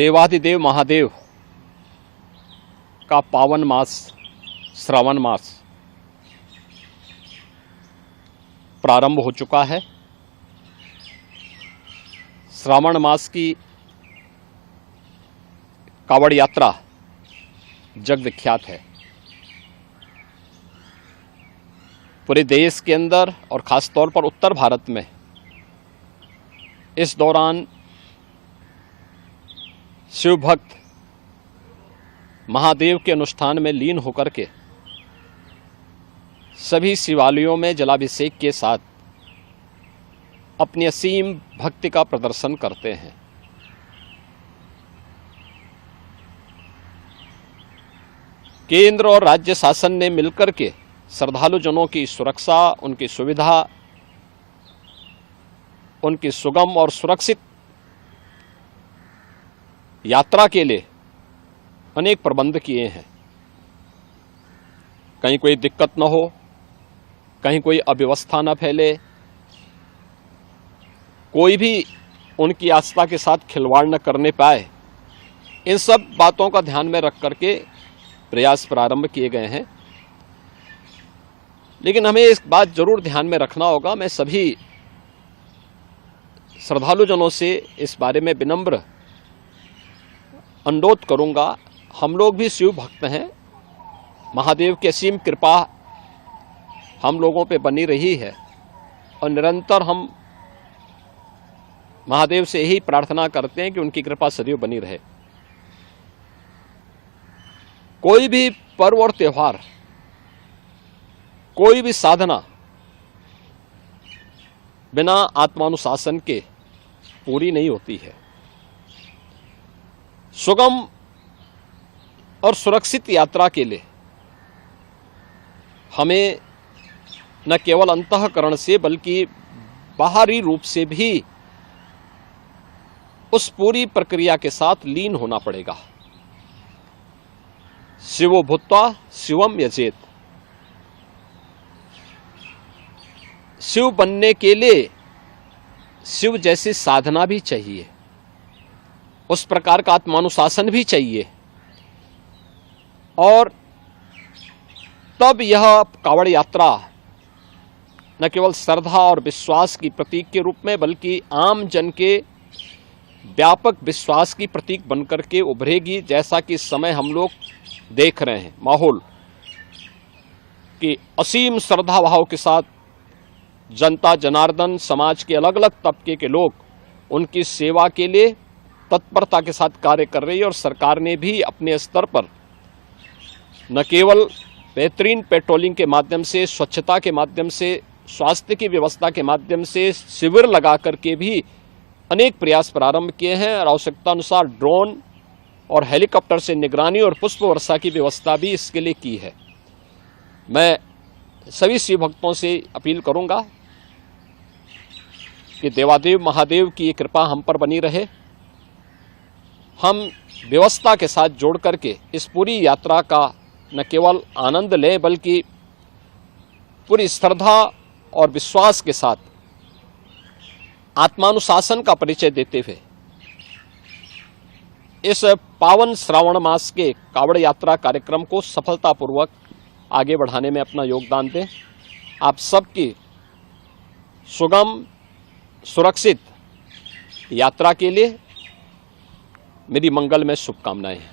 देवाधिदेव महादेव का पावन मास श्रावण मास प्रारंभ हो चुका है। श्रावण मास की कावड़ यात्रा जग विख्यात है। पूरे देश के अंदर और ख़ास तौर पर उत्तर भारत में इस दौरान शिव भक्त महादेव के अनुष्ठान में लीन होकर के सभी शिवालयों में जलाभिषेक के साथ अपनी असीम भक्ति का प्रदर्शन करते हैं। केंद्र और राज्य शासन ने मिलकर के श्रद्धालु जनों की सुरक्षा, उनकी सुविधा, उनकी सुगम और सुरक्षित यात्रा के लिए अनेक प्रबंध किए हैं। कहीं कोई दिक्कत न हो, कहीं कोई अव्यवस्था न फैले, कोई भी उनकी आस्था के साथ खिलवाड़ न करने पाए, इन सब बातों का ध्यान में रख करके प्रयास प्रारंभ किए गए हैं। लेकिन हमें इस बात जरूर ध्यान में रखना होगा, मैं सभी श्रद्धालु जनों से इस बारे में विनम्र अनुरोध करूंगा। हम लोग भी शिव भक्त हैं, महादेव की असीम कृपा हम लोगों पे बनी रही है और निरंतर हम महादेव से यही प्रार्थना करते हैं कि उनकी कृपा सदैव बनी रहे। कोई भी पर्व और त्योहार, कोई भी साधना बिना आत्मानुशासन के पूरी नहीं होती है। सुगम और सुरक्षित यात्रा के लिए हमें न केवल अंतःकरण से बल्कि बाहरी रूप से भी उस पूरी प्रक्रिया के साथ लीन होना पड़ेगा। शिवो भूत्वा शिवम यजेत। शिव बनने के लिए शिव जैसी साधना भी चाहिए, उस प्रकार का आत्मानुशासन भी चाहिए, और तब यह कावड़ यात्रा न केवल श्रद्धा और विश्वास की प्रतीक के रूप में बल्कि आम जन के व्यापक विश्वास की प्रतीक बनकर के उभरेगी। जैसा कि इस समय हम लोग देख रहे हैं माहौल कि असीम श्रद्धा भाव के साथ जनता जनार्दन समाज के अलग अलग तबके के लोग उनकी सेवा के लिए तत्परता के साथ कार्य कर रही है। और सरकार ने भी अपने स्तर पर न केवल बेहतरीन पेट्रोलिंग के माध्यम से, स्वच्छता के माध्यम से, स्वास्थ्य की व्यवस्था के माध्यम से शिविर लगा करके भी अनेक प्रयास प्रारंभ किए हैं और आवश्यकता अनुसार ड्रोन और हेलीकॉप्टर से निगरानी और पुष्प वर्षा की व्यवस्था भी इसके लिए की है। मैं सभी शिव भक्तों से अपील करूंगा कि देवादेव महादेव की ये कृपा हम पर बनी रहे। हम व्यवस्था के साथ जोड़ करके इस पूरी यात्रा का न केवल आनंद लें बल्कि पूरी श्रद्धा और विश्वास के साथ आत्मानुशासन का परिचय देते हुए इस पावन श्रावण मास के कावड़ यात्रा कार्यक्रम को सफलतापूर्वक आगे बढ़ाने में अपना योगदान दें। आप सबकी सुगम सुरक्षित यात्रा के लिए मेरी मंगलमय शुभकामनाएं हैं।